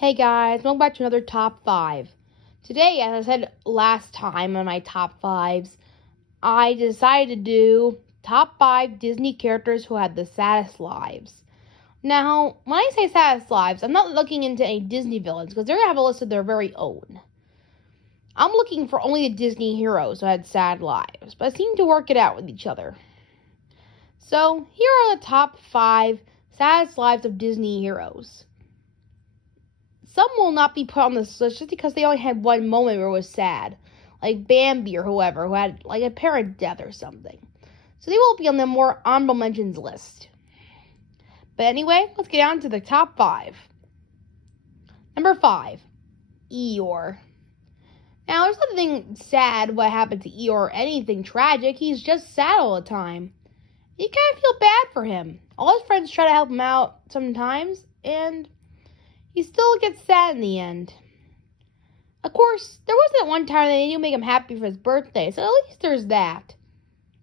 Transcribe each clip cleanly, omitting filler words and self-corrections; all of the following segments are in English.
Hey guys, welcome back to another top 5. Today, as I said last time on my top 5s, I decided to do top 5 Disney characters who had the saddest lives. Now, when I say saddest lives, I'm not looking into any Disney villains because they're going to have a list of their very own. I'm looking for only the Disney heroes who had sad lives, but seem to work it out with each other. So, here are the top 5 saddest lives of Disney heroes. Some will not be put on this list just because they only had one moment where it was sad, like Bambi or whoever, who had like a parent death or something. So they won't be on the more honorable mentions list. But anyway, let's get down to the top 5. Number 5, Eeyore. Now, there's nothing sad what happened to Eeyore or anything tragic. He's just sad all the time. You kind of feel bad for him. All his friends try to help him out sometimes, and he still gets sad in the end. Of course, there was that one time they didn't make him happy for his birthday, so at least there's that.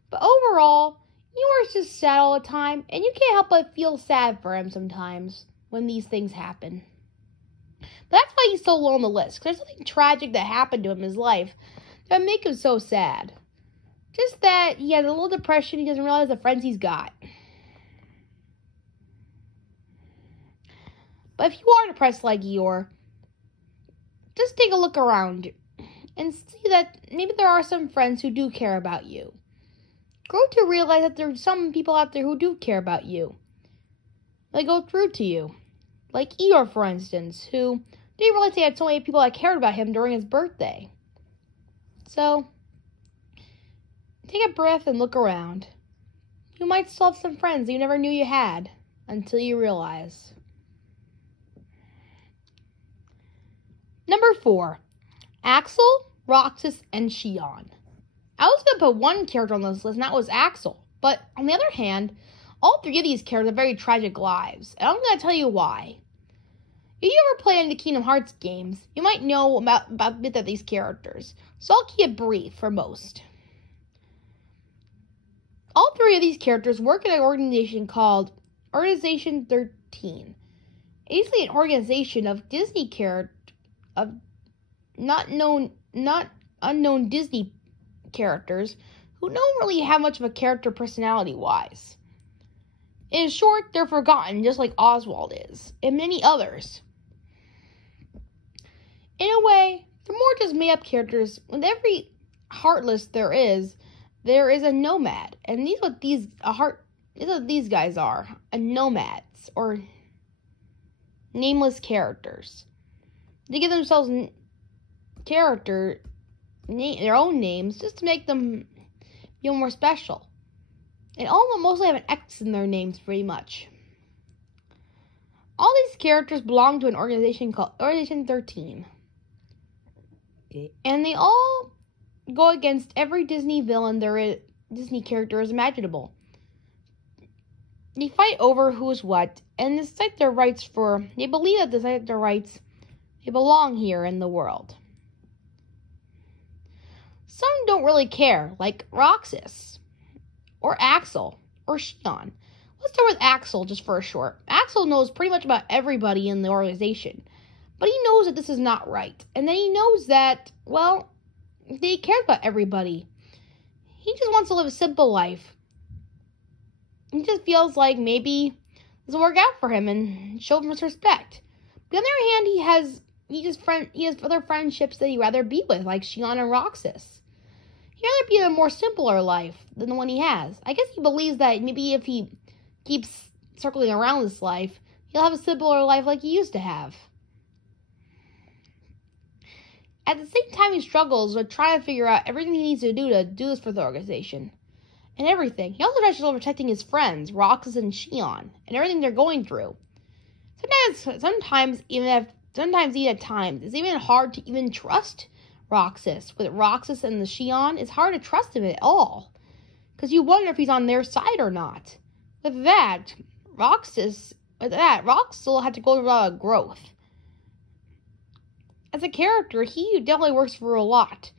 But overall, Eeyore's just sad all the time, and you can't help but feel sad for him sometimes when these things happen. But that's why he's so low on the list, because there's something tragic that happened to him in his life that would make him so sad. Just that he has a little depression, he doesn't realize the friends he's got. But if you are depressed like Eeyore, just take a look around and see that maybe there are some friends who do care about you. Grow to realize that there's some people out there who do care about you. They go through to you. Like Eeyore, for instance, who didn't realize he had so many people that cared about him during his birthday. So, take a breath and look around. You might still have some friends you never knew you had until you realize. Number 4, Axel, Roxas, and Xion. I was going to put one character on this list, and that was Axel. But on the other hand, all 3 of these characters have very tragic lives, and I'm going to tell you why. If you ever play any of the Kingdom Hearts games, you might know about a bit of these characters, so I'll keep it brief for most. All 3 of these characters work in an organization called Organization 13. It's basically an organization of Disney characters, of not unknown Disney characters who don't really have much of a character personality-wise. In short, they're forgotten, just like Oswald is, and many others. In a way, they're more just made-up characters. With every Heartless there is a nomad, and these are what these guys are, nomads, or nameless characters. They give themselves their own names just to make them feel more special. And all of them mostly have an X in their names, pretty much. All these characters belong to an organization called Organization 13. And they all go against every Disney villain Disney character is imaginable. They fight over who's what, and they believe that their rights they belong here in the world. Some don't really care, like Roxas, or Axel, or Xion. Let's start with Axel just for a short. Axel knows pretty much about everybody in the organization, but he knows that this is not right. And then he knows that, well, they care about everybody. He just wants to live a simple life. He just feels like maybe this will work out for him and show him his respect. But on the other hand, he has other friendships that he'd rather be with, like Xion and Roxas. He'd rather be in a more simpler life than the one he has. I guess he believes that maybe if he keeps circling around this life, he'll have a simpler life like he used to have. At the same time, he struggles with trying to figure out everything he needs to do this for the organization. And everything. He also tries to protecting his friends, Roxas and Xion, and everything they're going through. Sometimes even at times, it's even hard to even trust Roxas. With Roxas and the Xion, it's hard to trust him at all. Because you wonder if he's on their side or not. With that, Roxas will have to go through a lot of growth. As a character, he definitely works for a lot.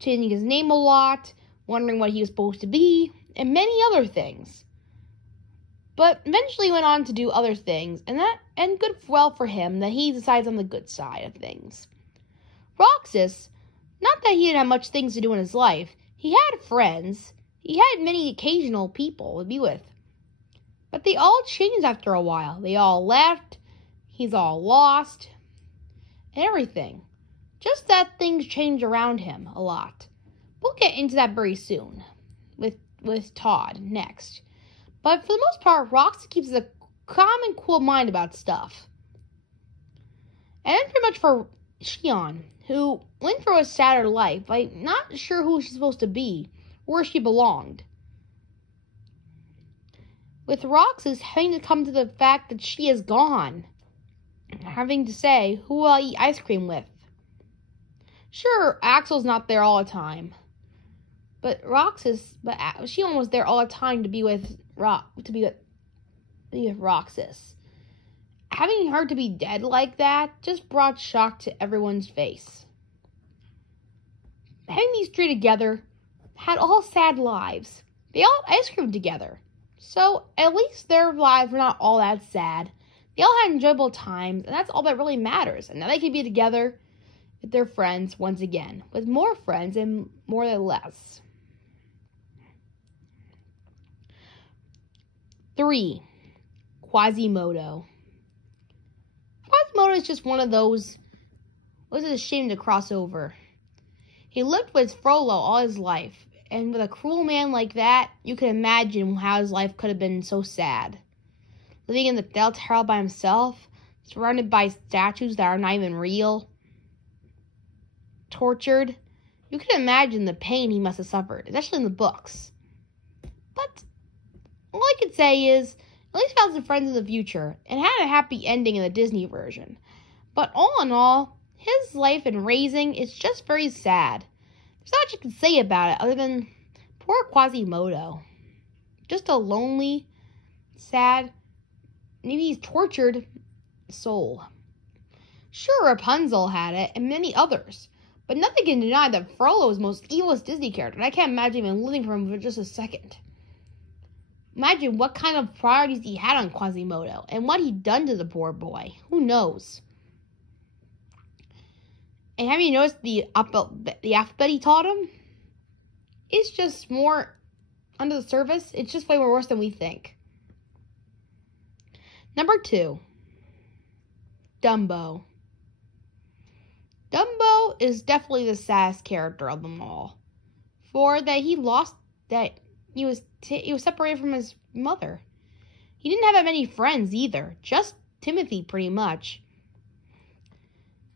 Changing his name a lot, wondering what he was supposed to be, and many other things. but eventually went on to do other things, and well for him that he decides on the good side of things. Roxas, not that he didn't have much things to do in his life, he had friends, he had many occasional people to be with, but they all changed after a while. They all left, he's all lost, and everything. Just that things change around him a lot. We'll get into that very soon with Todd next. But for the most part, Roxas keeps a calm and cool mind about stuff. And then pretty much for Shion, who went through a sadder life, like not sure who she's supposed to be, where she belonged. With Roxas having to come to the fact that she is gone, having to say, who will I eat ice cream with? Sure, Axel's not there all the time, but Shion was there all the time to be with Roxas. Having her to be dead like that just brought shock to everyone's face. Having these three together had all sad lives. They all had ice cream together, so at least their lives were not all that sad. They all had enjoyable times, and that's all that really matters. And now they can be together with their friends once again, with more friends and more or less. 3. Quasimodo. Quasimodo is just one of those, was a shame to cross over. He lived with Frollo all his life, and with a cruel man like that, you can imagine how his life could have been so sad. Living in the Delta by himself, surrounded by statues that are not even real, tortured. You can imagine the pain he must have suffered, especially in the books. But all I can say is, at least found some friends in the future, and had a happy ending in the Disney version. But all in all, his life and raising is just very sad. There's not much you can say about it other than poor Quasimodo. Just a lonely, sad, maybe he's tortured soul. Sure, Rapunzel had it, and many others, but nothing can deny that Frollo is the most evilest Disney character, and I can't imagine even living for him for just a second. Imagine what kind of priorities he had on Quasimodo, and what he'd done to the poor boy. Who knows? And have you noticed the alphabet he taught him? It's just more under the surface. It's just way more worse than we think. Number 2. Dumbo. Dumbo is definitely the saddest character of them all. For that he was separated from his mother. He didn't have that many friends either. Just Timothy, pretty much.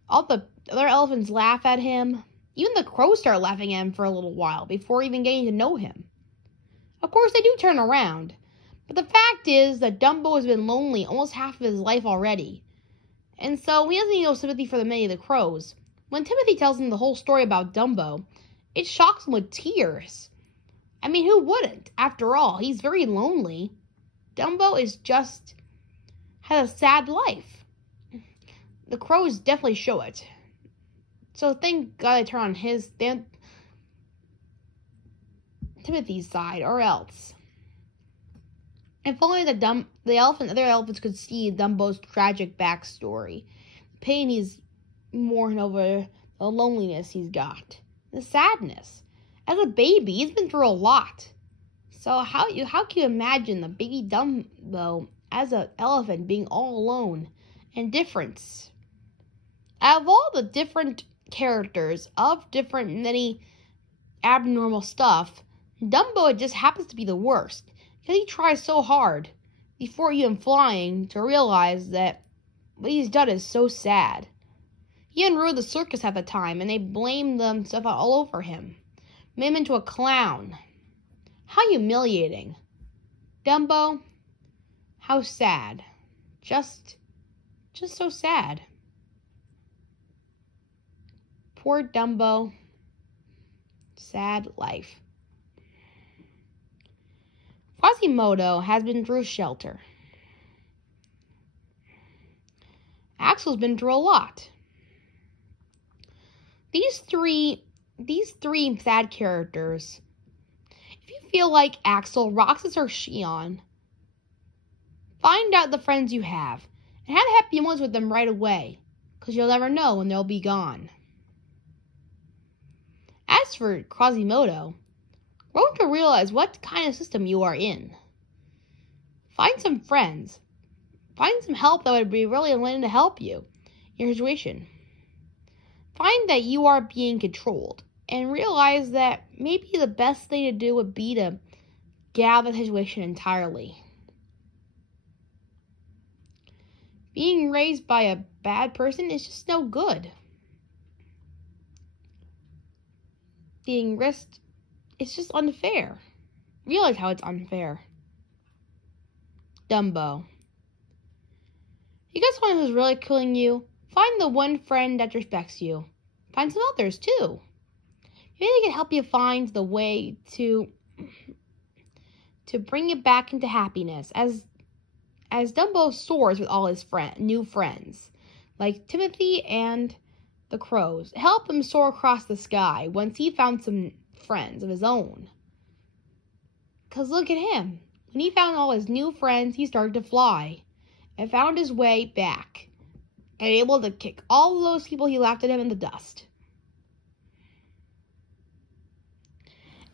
All the other elephants laugh at him. Even the crows start laughing at him for a little while before even getting to know him. Of course, they do turn around. But the fact is that Dumbo has been lonely almost half of his life already. And so he doesn't need no sympathy for the many of the crows. When Timothy tells him the whole story about Dumbo, it shocks him with tears. I mean, who wouldn't? After all, he's very lonely. Dumbo has a sad life. The crows definitely show it. So thank God I turn on Timothy's side, or else. If only other elephants could see Dumbo's tragic backstory. The pain he's mourning over, the loneliness he's got, the sadness. As a baby, he's been through a lot. So how can you imagine the baby Dumbo as an elephant being all alone and different? Out of all the different characters of many abnormal stuff, Dumbo just happens to be the worst. Because he tries so hard before even flying to realize that what he's done is so sad. He even ruined the circus at the time, and they blamed them stuff all over him. Made him into a clown. How humiliating. Dumbo, how sad. Just so sad. Poor Dumbo. Sad life. Quasimodo has been through shelter. Axel's been through a lot. These three sad characters, if you feel like Axel, Roxas, or Shion, Find out the friends you have, and have happy moments with them right away, because you'll never know when they'll be gone. As for Quasimodo, grow to realize what kind of system you are in. Find some friends. Find some help that would be really willing to help you in your situation. Find that you are being controlled, and realize that maybe the best thing to do would be to get out of the situation entirely. Being raised by a bad person is just no good. Being risked, it's just unfair. Realize how it's unfair. Dumbo. You got someone who's really killing you? Find the one friend that respects you. Find some others too. Maybe they can help you find the way to bring you back into happiness as Dumbo soars with all his new friends, like Timothy and the crows. Help him soar across the sky once he found some friends of his own. Because look at him. When he found all his new friends, he started to fly and found his way back and able to kick all those people he laughed at him in the dust.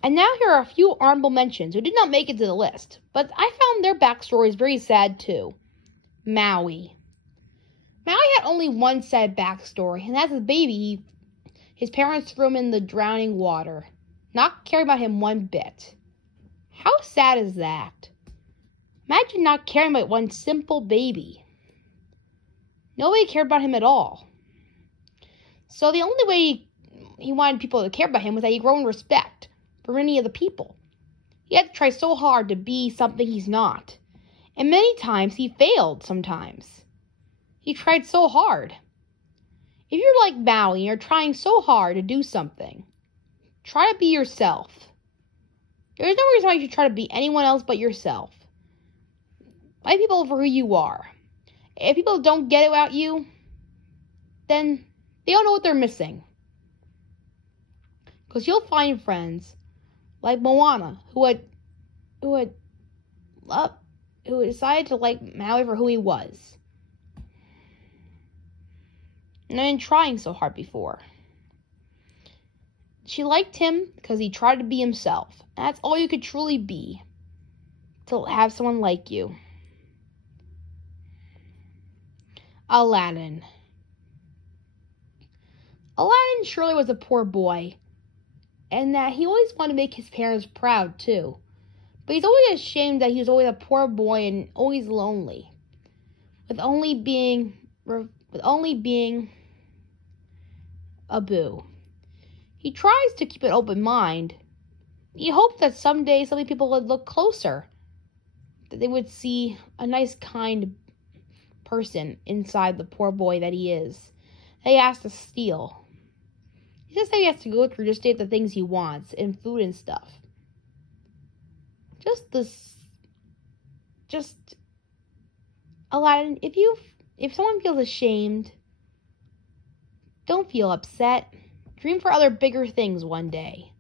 And now here are a few honorable mentions who did not make it to the list, but I found their backstories very sad too. Maui. Maui had only one sad backstory, and as a baby, his parents threw him in the drowning water, not caring about him one bit. How sad is that? Imagine not caring about one simple baby. Nobody cared about him at all. So the only way he wanted people to care about him was that he grew in respect for many of the people. He had to try so hard to be something he's not. And many times he failed sometimes. He tried so hard. If you're like Maui and you're trying so hard to do something, try to be yourself. There's no reason why you should try to be anyone else but yourself. Like people for who you are. If people don't get it about you, then they don't know what they're missing. Because you'll find friends like Moana, who decided to like Maui for who he was. And I've been trying so hard before. She liked him because he tried to be himself. And that's all you could truly be, to have someone like you. Aladdin. Aladdin surely was a poor boy, and that he always wanted to make his parents proud too. But he's always ashamed that he was always a poor boy and always lonely, with only being Abu. He tries to keep an open mind. He hopes that someday some people would look closer, that they would see a nice, kind person inside the poor boy that he is, that he has to steal. He says that he has to go through just to get the things he wants, and food and stuff. Aladdin, if someone feels ashamed, don't feel upset. Dream for other bigger things one day.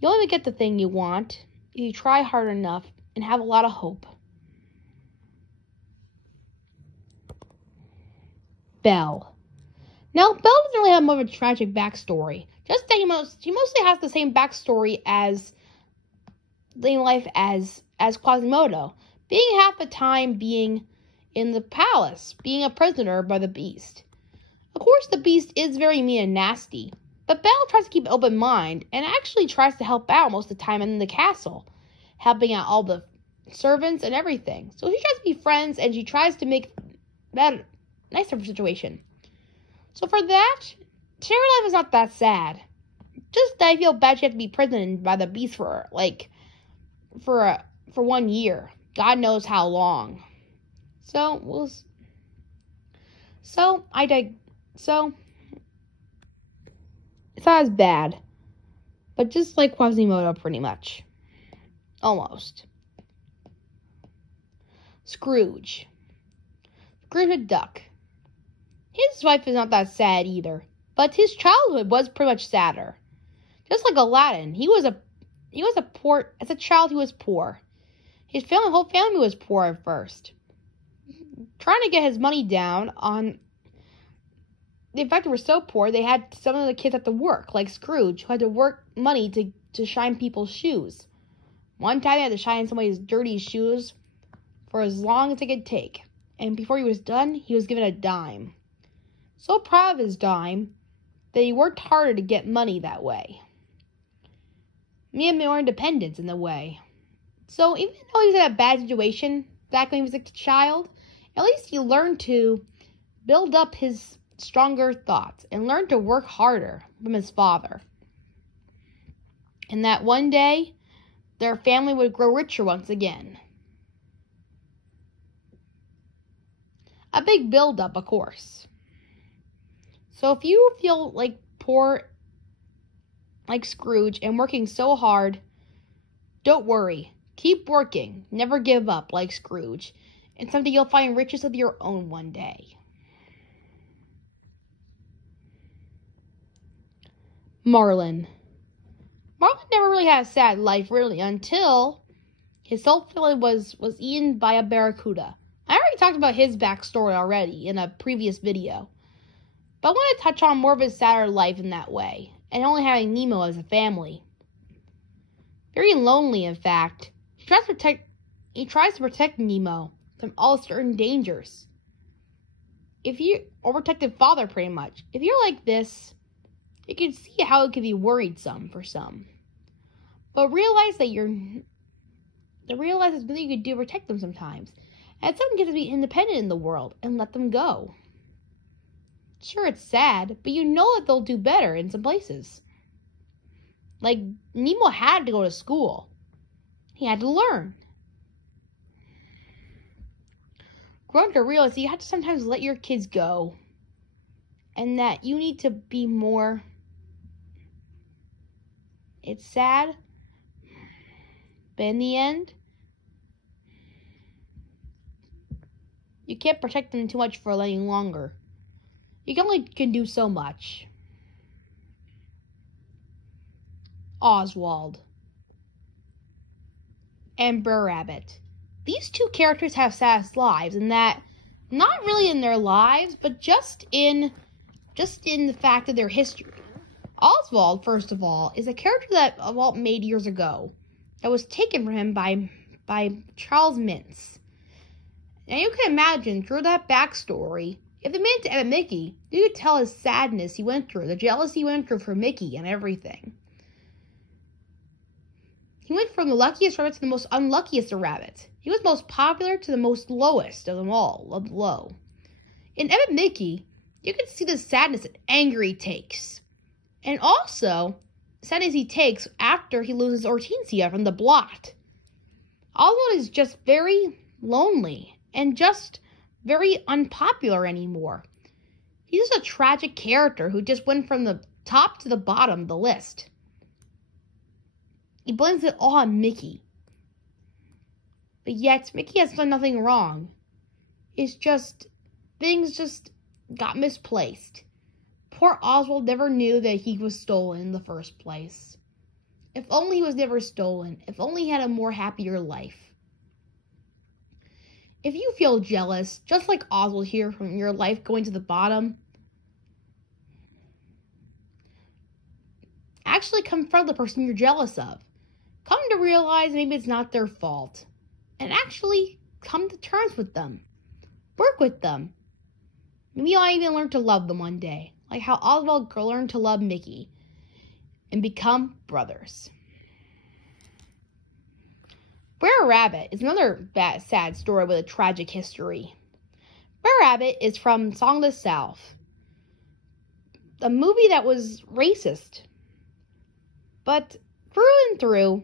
You'll only get the thing you want if you try hard enough and have a lot of hope. Belle. Now, Belle doesn't really have much of a tragic backstory. Just that she mostly has the same backstory as Quasimodo, being half the time being in the palace, being a prisoner by the Beast. Of course, the Beast is very mean and nasty, but Belle tries to keep an open mind and actually tries to help out most of the time in the castle, helping out all the servants and everything. So she tries to be friends, and she tries to make that nicer situation. So for that, her life is not that sad. Just that I feel bad she had to be imprisoned by the Beast for 1 year. God knows how long. So it's not as bad, but just like Quasimodo, pretty much, almost. Scrooge McDuck. His life is not that sad either, but his childhood was pretty much sadder. Just like Aladdin, he was a poor. As a child, he was poor. His whole family was poor at first. Trying to get his money down on... In fact, they were so poor, they had some of the kids had to work, like Scrooge, who had to work money to shine people's shoes. One time, they had to shine somebody's dirty shoes for as long as it could take. And before he was done, he was given a dime. So proud of his dime that he worked harder to get money that way. He had more independence in the way. So even though he was in a bad situation back when he was a child, at least he learned to build up his stronger thoughts and learn to work harder from his father. And that one day, their family would grow richer once again. A big build-up, of course. So if you feel like poor, like Scrooge, and working so hard, don't worry. Keep working. Never give up like Scrooge. And someday you'll find riches of your own one day. Marlin. Marlin never really had a sad life, really, until his whole family was eaten by a barracuda. I already talked about his backstory already in a previous video. But I want to touch on more of his sadder life in that way, and only having Nemo as a family. Very lonely, in fact. He tries to protect Nemo from all certain dangers. Or protective father, pretty much. If you're like this, you can see how it could be worrisome for some. But realize there's something you can do to protect them sometimes. And some get to be independent in the world and let them go. Sure, it's sad, but you know that they'll do better in some places. Like, Nemo had to go to school. He had to learn. Growing to realize that you have to sometimes let your kids go. And that you need to be more... It's sad, but in the end, you can't protect them too much for any longer. You can do so much. Oswald and Brer Rabbit. These two characters have saddest lives, in that, not really in their lives, but just in the fact of their history. Oswald, first of all, is a character that Walt made years ago that was taken from him by Charles Mintz. Now you can imagine, through that backstory, if they made it to Emmett Mickey, you could tell his sadness he went through, the jealousy he went through for Mickey and everything. He went from the luckiest rabbit to the most unluckiest of rabbits. He was most popular to the most lowest of them all, low. In Emmett Mickey, you can see the sadness and anger he takes. And also, sadness he takes after he loses Hortensia from the blot. Oswald is just very lonely and just very unpopular anymore. He's just a tragic character who just went from the top to the bottom of the list. He blames it all on Mickey. But yet, Mickey has done nothing wrong. It's just, things just got misplaced. Poor Oswald never knew that he was stolen in the first place. If only he was never stolen. If only he had a more happier life. If you feel jealous, just like Oswald here, from your life going to the bottom, actually confront the person you're jealous of. Come to realize maybe it's not their fault. And actually come to terms with them. Work with them. Maybe I'll even learn to love them one day. Like how Oswald learned to love Mickey. And become brothers. Brer Rabbit is another sad story with a tragic history. Brer Rabbit is from Song of the South. A movie that was racist. But through and through,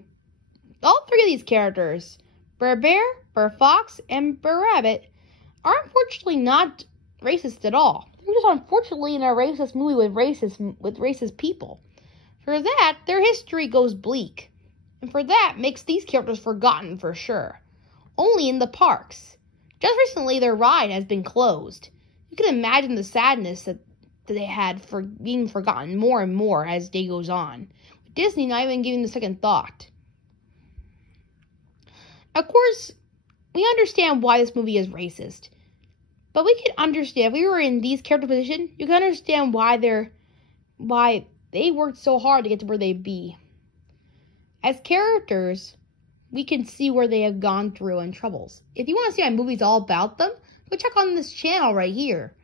all three of these characters, Brer Bear, Brer Fox, and Brer Rabbit, are unfortunately not racist at all. They're just unfortunately in a racist movie with racist people. For that, their history goes bleak. And for that, makes these characters forgotten for sure. Only in the parks. Just recently, their ride has been closed. You can imagine the sadness that they had for being forgotten more and more as day goes on. With Disney not even giving the second thought. Of course, we understand why this movie is racist. But we can understand, if we were in these character positions, you can understand why they worked so hard to get to where they be. As characters, we can see where they have gone through and troubles. If you want to see my movies all about them, go check on this channel right here.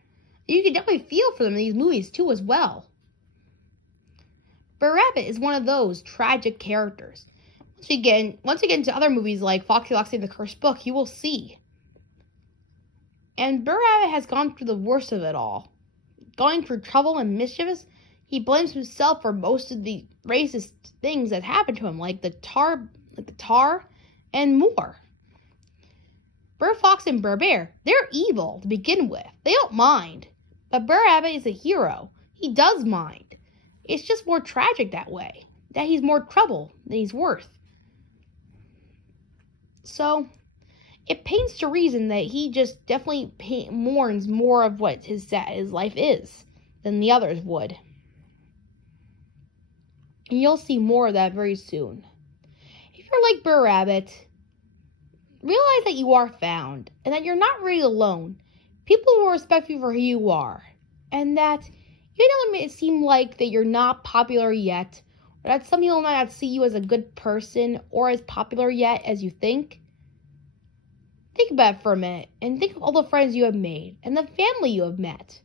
You can definitely feel for them in these movies too as well. Brer Rabbit is one of those tragic characters. Once we get into other movies like Foxy Loxy and the Cursed Book, you will see. And Brer Rabbit has gone through the worst of it all. Going through trouble and mischievous, he blames himself for most of the racist things that happened to him, like the tar and more. Brer Fox and Brer Bear, they're evil to begin with. They don't mind. But Brer Rabbit is a hero. He does mind. It's just more tragic that way. That he's more trouble than he's worth. So, it paints to reason that he just definitely mourns more of what his life is than the others would. And you'll see more of that very soon. If you're like Brer Rabbit, realize that you are found and that you're not really alone. People will respect you for who you are. And that even though it may seem like that you're not popular yet, or that some people might not see you as a good person or as popular yet as you think about it for a minute and think of all the friends you have made and the family you have met.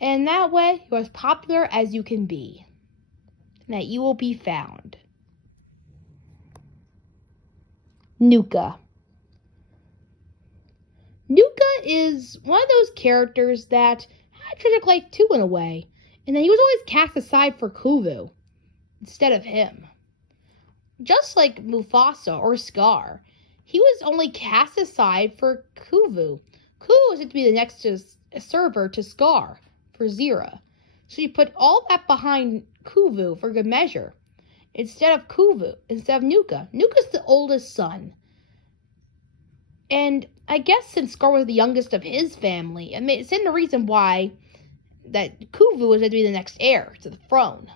And that way, you're as popular as you can be. And that you will be found. Nuka. Nuka is one of those characters that had a tragic life too in a way. And that he was always cast aside for Kuvu instead of him. Just like Mufasa or Scar, he was only cast aside for Kuvu. Kuvu was said to be the next server to Scar for Zira. So you put all that behind Kuvu for good measure. Instead of Nuka. Nuka's the oldest son. And I guess since Scar was the youngest of his family, it's in the reason why that Kuvu was said to be the next heir to the throne.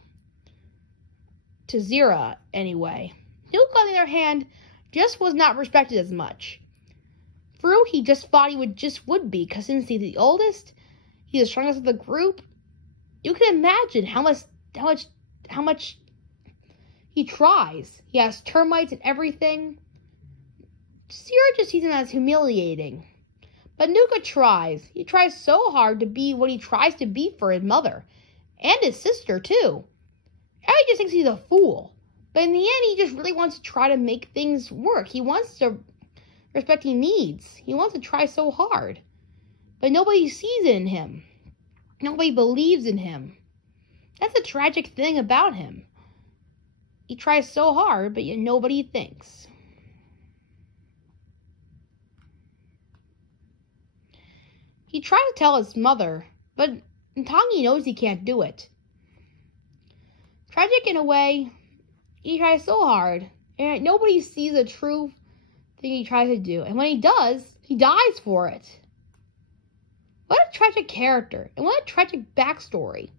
To Zira, anyway. Nuka, on the other hand, just was not respected as much. Through, he just thought he would be, because since he's the oldest, he's the strongest of the group. You can imagine how much he tries. He has termites and everything. Zira just sees him as humiliating. But Nuka tries. He tries so hard to be what he tries to be for his mother. And his sister, too. Everybody just thinks he's a fool. But in the end, he just really wants to try to make things work. He wants to respect he needs. He wants to try so hard. But nobody sees it in him. Nobody believes in him. That's the tragic thing about him. He tries so hard, but yet nobody thinks. He tried to tell his mother, but Tangi knows he can't do it. Tragic in a way, he tries so hard, and nobody sees the true thing he tries to do. And when he does, he dies for it. What a tragic character, and what a tragic backstory.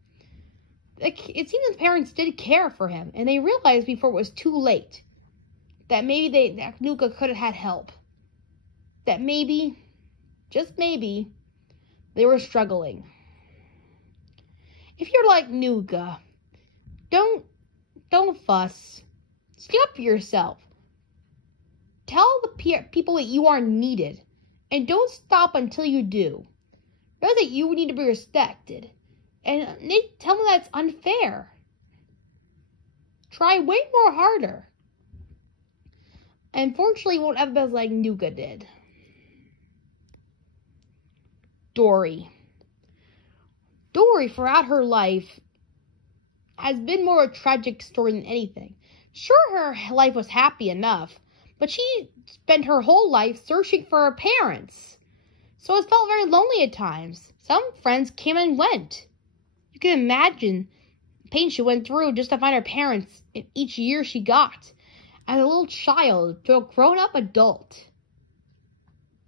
It seems his parents did care for him, and they realized before it was too late that maybe that Nuka could have had help. That maybe, just maybe, they were struggling. If you're like Nuka, don't fuss. Stick up for yourself. Tell the people that you are needed, and don't stop until you do. Know that you need to be respected, and they tell them that's unfair. Try way more harder. Unfortunately, won't have been like Nuka did. Dory, throughout her life, has been more a tragic story than anything. Sure, her life was happy enough, but she spent her whole life searching for her parents. So it felt very lonely at times. Some friends came and went. You can imagine the pain she went through just to find her parents in each year she got. As a little child to a grown-up adult.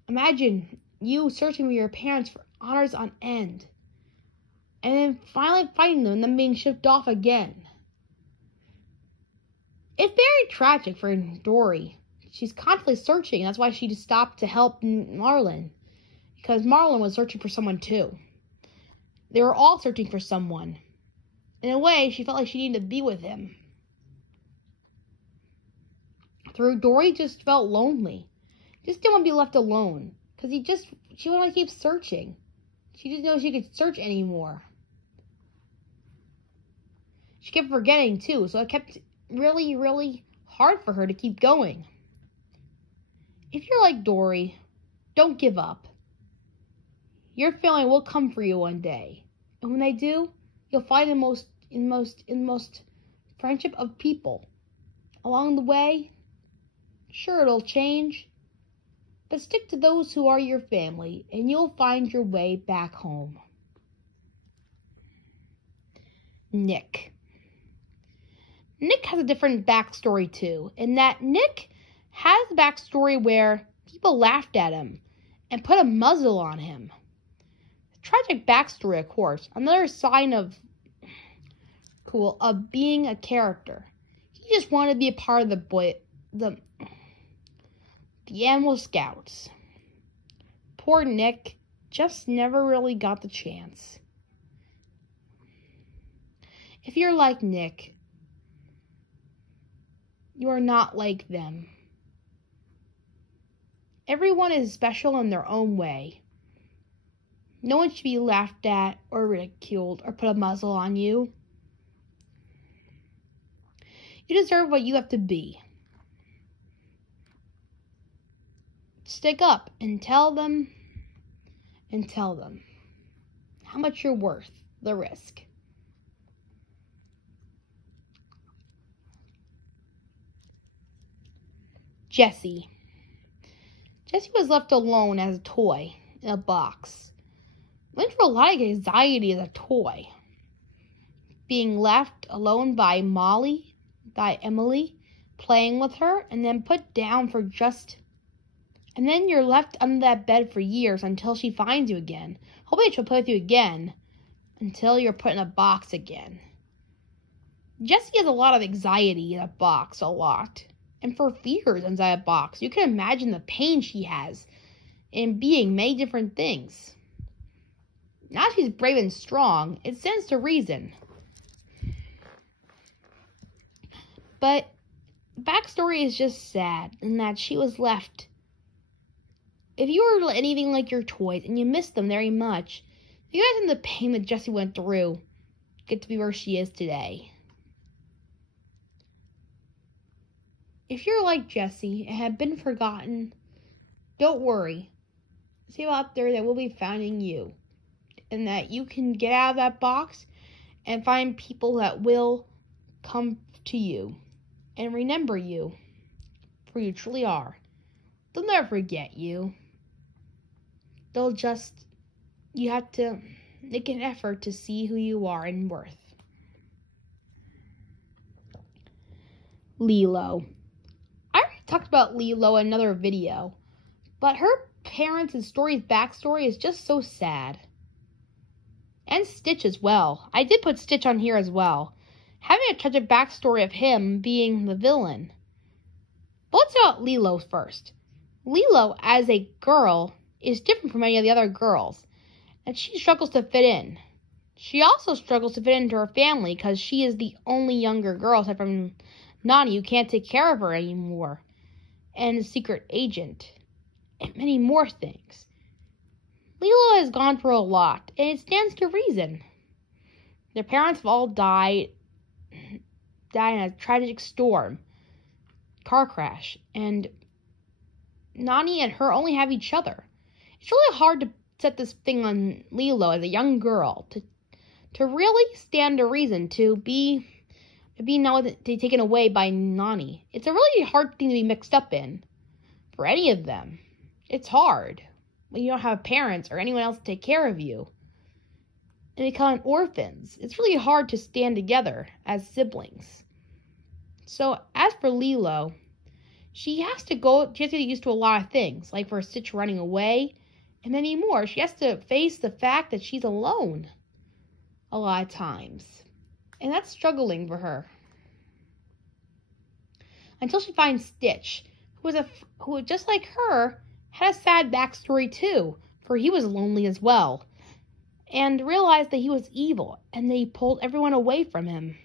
Imagine you searching for your parents for hours on end. And then finally finding them and then being shipped off again. It's very tragic for Dory. she's constantly searching. That's why she stopped to help Marlin. Because Marlin was searching for someone too. They were all searching for someone. In a way, she felt like she needed to be with him. Through Dory just felt lonely. Just didn't want to be left alone. Because she wanted to keep searching. She didn't know she could search anymore. She kept forgetting too, so it kept really, really hard for her to keep going. If you're like Dory, don't give up. Your family will come for you one day. And when they do, you'll find the most friendship of people. Along the way, sure, it'll change, but stick to those who are your family, and you'll find your way back home. Nick. Nick has a different backstory too, in that Nick has a backstory where people laughed at him and put a muzzle on him. Tragic backstory, of course. Another sign of being a character. He just wanted to be a part of the Animal Scouts. Poor Nick just never really got the chance. If you're like Nick, you are not like them. Everyone is special in their own way. No one should be laughed at or ridiculed or put a muzzle on you. You deserve what you have to be. Stick up and tell them how much you're worth the risk. Jessie. Jessie was left alone as a toy in a box. Went through a lot of anxiety as a toy. Being left alone by Emily, playing with her, and then put down for and then you're left under that bed for years until she finds you again. Hopefully she'll play with you again until you're put in a box again. Jessie has a lot of anxiety in a box, a lot. And for fears inside a box. You can imagine the pain she has in being many different things. Now she's brave and strong, it stands to reason. But backstory is just sad in that she was left. If you were anything like your toys and you miss them very much, you imagine the pain that Jessie went through to get to be where she is today. If you're like Jessie and have been forgotten, don't worry. See out there that we'll be finding you. And that you can get out of that box and find people that will come to you and remember you for you truly are. They'll never forget you. You have to make an effort to see who you are and worth. Lilo. I already talked about Lilo in another video, but her parents and Story's backstory is just so sad. And Stitch as well. I did put Stitch on here as well. Having a tragic backstory of him being the villain. But let's talk about Lilo first. Lilo, as a girl, is different from any of the other girls. And she struggles to fit in. She also struggles to fit into her family because she is the only younger girl, aside from Nani, who can't take care of her anymore. And a secret agent. And many more things. Lilo has gone through a lot, and it stands to reason. Their parents have all died in a tragic car crash, and Nani and her only have each other. It's really hard to set this thing on Lilo as a young girl, to really stand to reason, to be taken away by Nani. It's a really hard thing to be mixed up in, for any of them. It's hard. When you don't have parents or anyone else to take care of you. And become orphans. It's really hard to stand together as siblings. So, as for Lilo, she has to get used to a lot of things. Like for Stitch running away, and many more. She has to face the fact that she's alone. A lot of times. And that's struggling for her. Until she finds Stitch, who who just like her had a sad backstory too, for he was lonely as well, and realized that he was evil and that he pulled everyone away from him.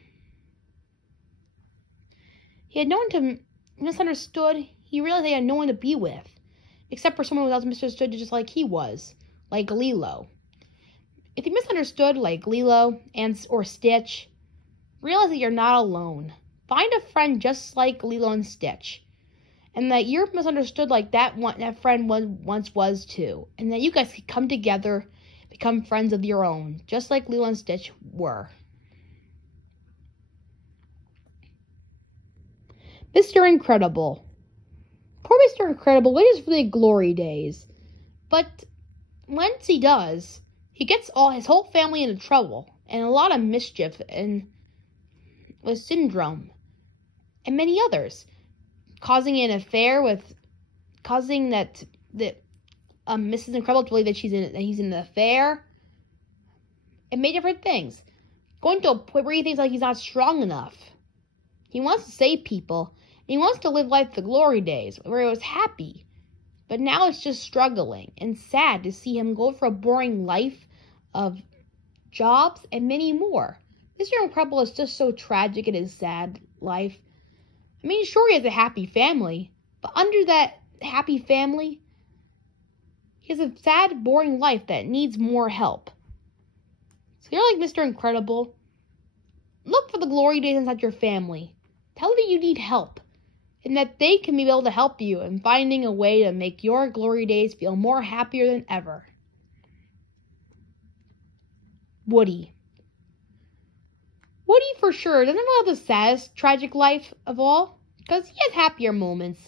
He had no one to misunderstood. He realized he had no one to be with, except for someone who was misunderstood just like he was, like Lilo. If you misunderstood like Lilo or Stitch, realize that you're not alone. Find a friend just like Lilo and Stitch, and that you're misunderstood like that friend once was too, and that you guys can come together, become friends of your own, just like Lilo and Stitch were. Mr. Incredible. Poor Mr. Incredible waits for the glory days, but once he does, he gets his whole family into trouble and a lot of mischief and with Syndrome and many others, causing that Mrs. Incredible to believe that he's in the affair, and many different things, going to a point where he thinks like he's not strong enough. He wants to save people, and he wants to live life the glory days where he was happy, but now it's just struggling and sad to see him go for a boring life of jobs and many more. Mr. Incredible is just so tragic in his sad life. I mean, sure, he has a happy family, but under that happy family, he has a sad, boring life that needs more help. So you're like Mr. Incredible. Look for the glory days inside your family. Tell them that you need help, and that they can be able to help you in finding a way to make your glory days feel more happier than ever. Woody. Woody, for sure, doesn't have the saddest, tragic life of all, because he has happier moments.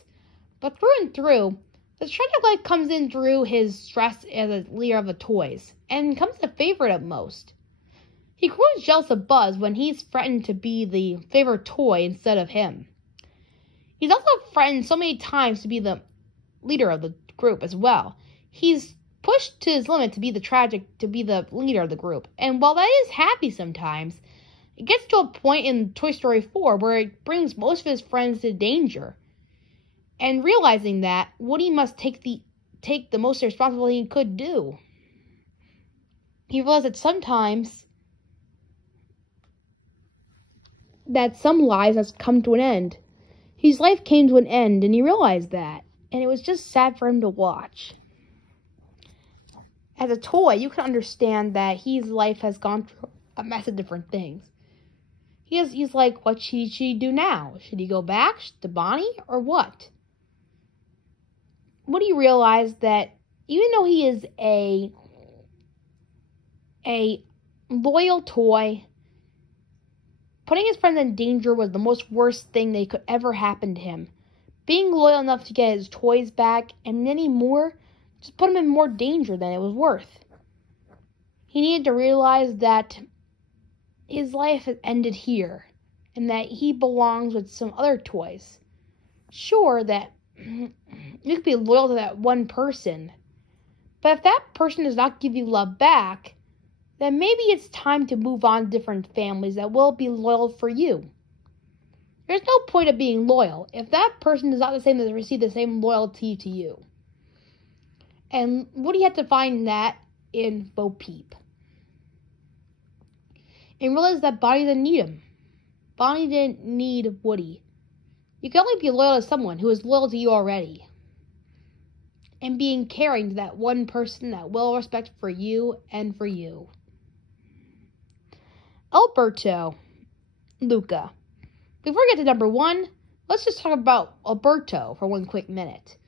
But through and through, the tragic life comes in through his stress as a leader of the toys, and becomes the favorite of most. He grows jealous of Buzz when he's threatened to be the favorite toy instead of him. He's also threatened so many times to be the leader of the group as well. He's pushed to his limit to be the leader of the group, and while that is happy sometimes, it gets to a point in Toy Story 4 where it brings most of his friends to danger. And realizing that, Woody must take the most responsibility he could do. He realized that sometimes that some lives has come to an end. His life came to an end, and he realized that. And it was just sad for him to watch. As a toy, you can understand that his life has gone through a mess of different things. He's like, what should he do now? Should he go back to Bonnie or what? Woody realized that even though he is a loyal toy, putting his friends in danger was the most worst thing that could ever happen to him. Being loyal enough to get his toys back and many more just put him in more danger than it was worth. He needed to realize that his life has ended here, and that he belongs with some other toys. Sure, that you could be loyal to that one person, but if that person does not give you love back, then maybe it's time to move on to different families that will be loyal for you. There's no point of being loyal if that person is not the same that receive the same loyalty to you. And Woody had to find that in Bo Peep. And realize that Bonnie didn't need him. Bonnie didn't need Woody. You can only be loyal to someone who is loyal to you already. And being caring to that one person that will respect for you and for you. Alberto. Luca. Before we get to number 1, let's just talk about Alberto for one quick minute.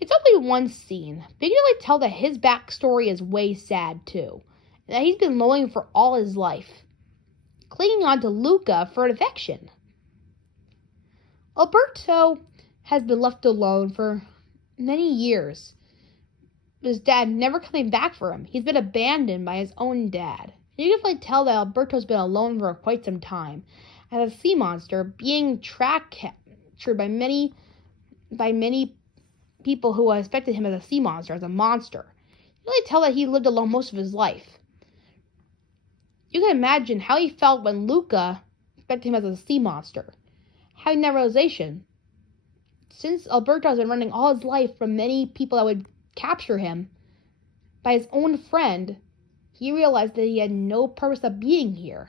It's only one scene, but you can really tell that his backstory is way sad too. And that he's been lonely for all his life, clinging on to Luca for affection. Alberto has been left alone for many years. His dad never coming back for him. He's been abandoned by his own dad. And you can really tell that Alberto's been alone for quite some time, as a sea monster being captured by many people who expected him as a sea monster, as a monster. You can really tell that he lived alone most of his life. You can imagine how he felt when Luca expected him as a sea monster, having that realization. since Alberto has been running all his life from many people that would capture him, by his own friend, he realized that he had no purpose of being here.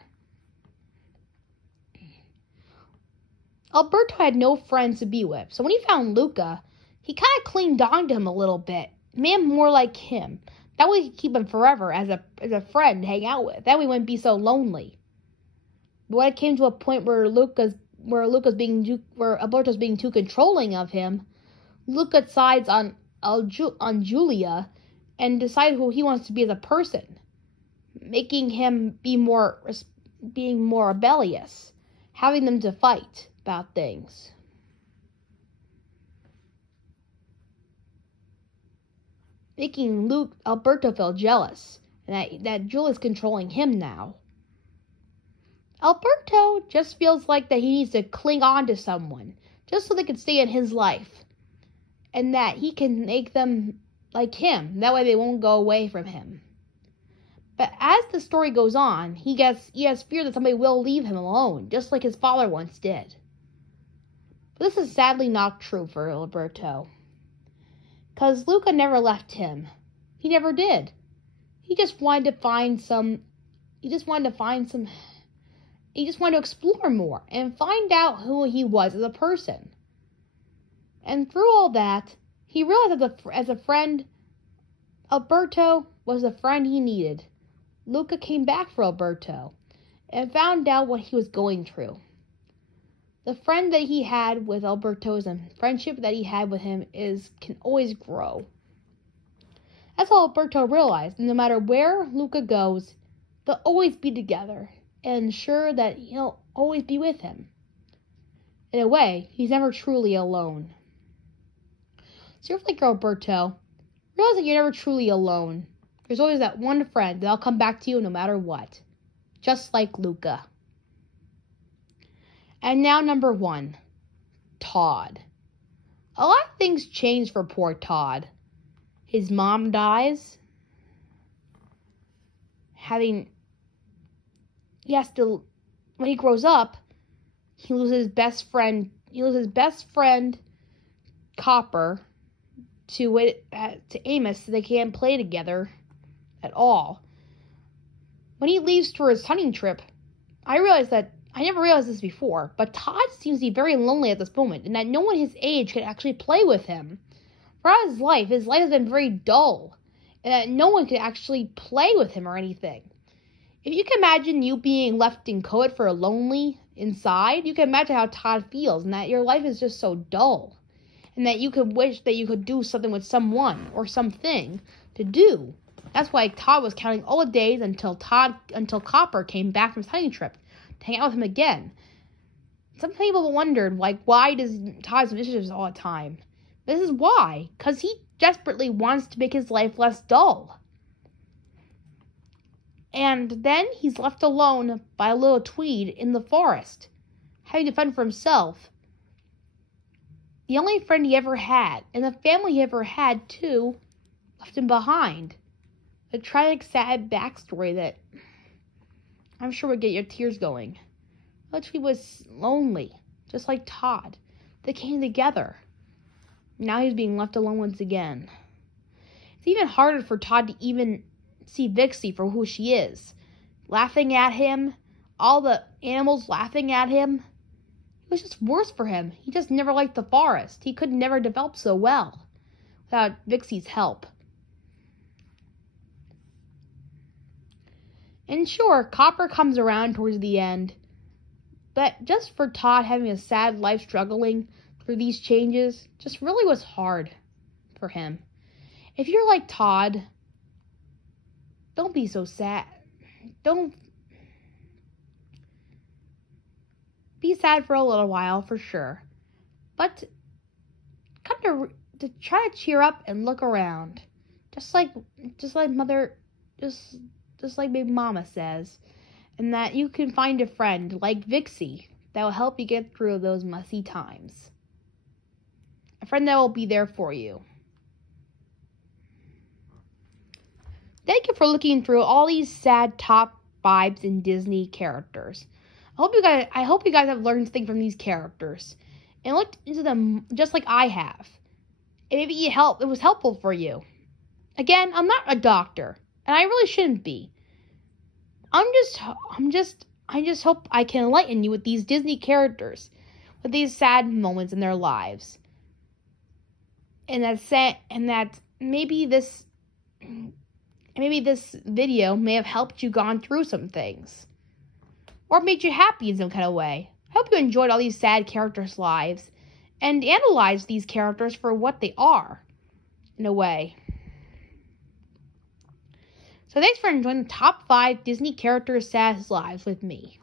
Alberto had no friends to be with, so when he found Luca, he kind of clinged on to him a little bit, made him more like him. That way he could keep him forever as a friend to hang out with. That way he wouldn't be so lonely. But when it came to a point where Alberto's being too controlling of him, Luca decides on Julia and decides who he wants to be as a person, making him being more rebellious, having them to fight about things. Making Alberto feel jealous, and that Julia's controlling him now. Alberto just feels like that he needs to cling on to someone, just so they can stay in his life, and that he can make them like him. That way they won't go away from him. But as the story goes on, he has fear that somebody will leave him alone, just like his father once did. But this is sadly not true for Alberto, because Luca never left him. He never did. He just wanted to explore more and find out who he was as a person. And through all that, he realized that as a friend, Alberto was the friend he needed. Luca came back for Alberto and found out what he was going through. The friend that he had with Alberto and friendship that he had with him can always grow. That's all Alberto realized. No matter where Luca goes, they'll always be together and ensure that he'll always be with him. In a way, he's never truly alone. So you're like Alberto, realize that you're never truly alone. There's always that one friend that'll come back to you no matter what. Just like Luca. And now number 1, Todd. A lot of things change for poor Todd. His mom dies. When he grows up, he loses his best friend. Copper, to Amos, so they can't play together at all. When he leaves for his hunting trip, I never realized this before, but Todd seems to be very lonely at this moment, and that no one his age could actually play with him. Throughout his life has been very dull, and that no one could actually play with him or anything. If you can imagine you being left in COVID for lonely inside, you can imagine how Todd feels, and that your life is just so dull, and that you could wish that you could do something with someone or something to do. That's why Todd was counting all the days until Copper came back from his hunting trip to hang out with him again. Some people wondered, why does Todd have issues all the time? This is why, because he desperately wants to make his life less dull. And then he's left alone by a little Tweed in the forest, having to fend for himself. The only friend he ever had, and the family he ever had too, left him behind. A tragic, sad backstory that I'm sure would get your tears going. Tweed was lonely, just like Todd. They came together. Now he's being left alone once again. It's even harder for Todd to even see Vixie for who she is. Laughing at him, all the animals laughing at him. It was just worse for him. He just never liked the forest. He could never develop so well without Vixie's help. And sure, Copper comes around towards the end. But just for Todd having a sad life struggling through these changes, just really was hard for him. If you're like Todd, don't be so sad. Don't be sad for a little while, for sure. But come to try to cheer up and look around. Just like Big Mama says. And that you can find a friend like Vixie that will help you get through those messy times. A friend that will be there for you. Thank you for looking through all these sad top 5s in Disney characters. I hope you guys have learned something from these characters. and looked into them just like I have. And maybe it was helpful for you. Again, I'm not a doctor, and I really shouldn't be. I just hope I can enlighten you with these Disney characters, with these sad moments in their lives. And that maybe this video may have helped you gone through some things. Or made you happy in some kind of way. I hope you enjoyed all these sad characters' lives and analyzed these characters for what they are, in a way. So thanks for enjoying the top 5 Disney characters' saddest lives with me.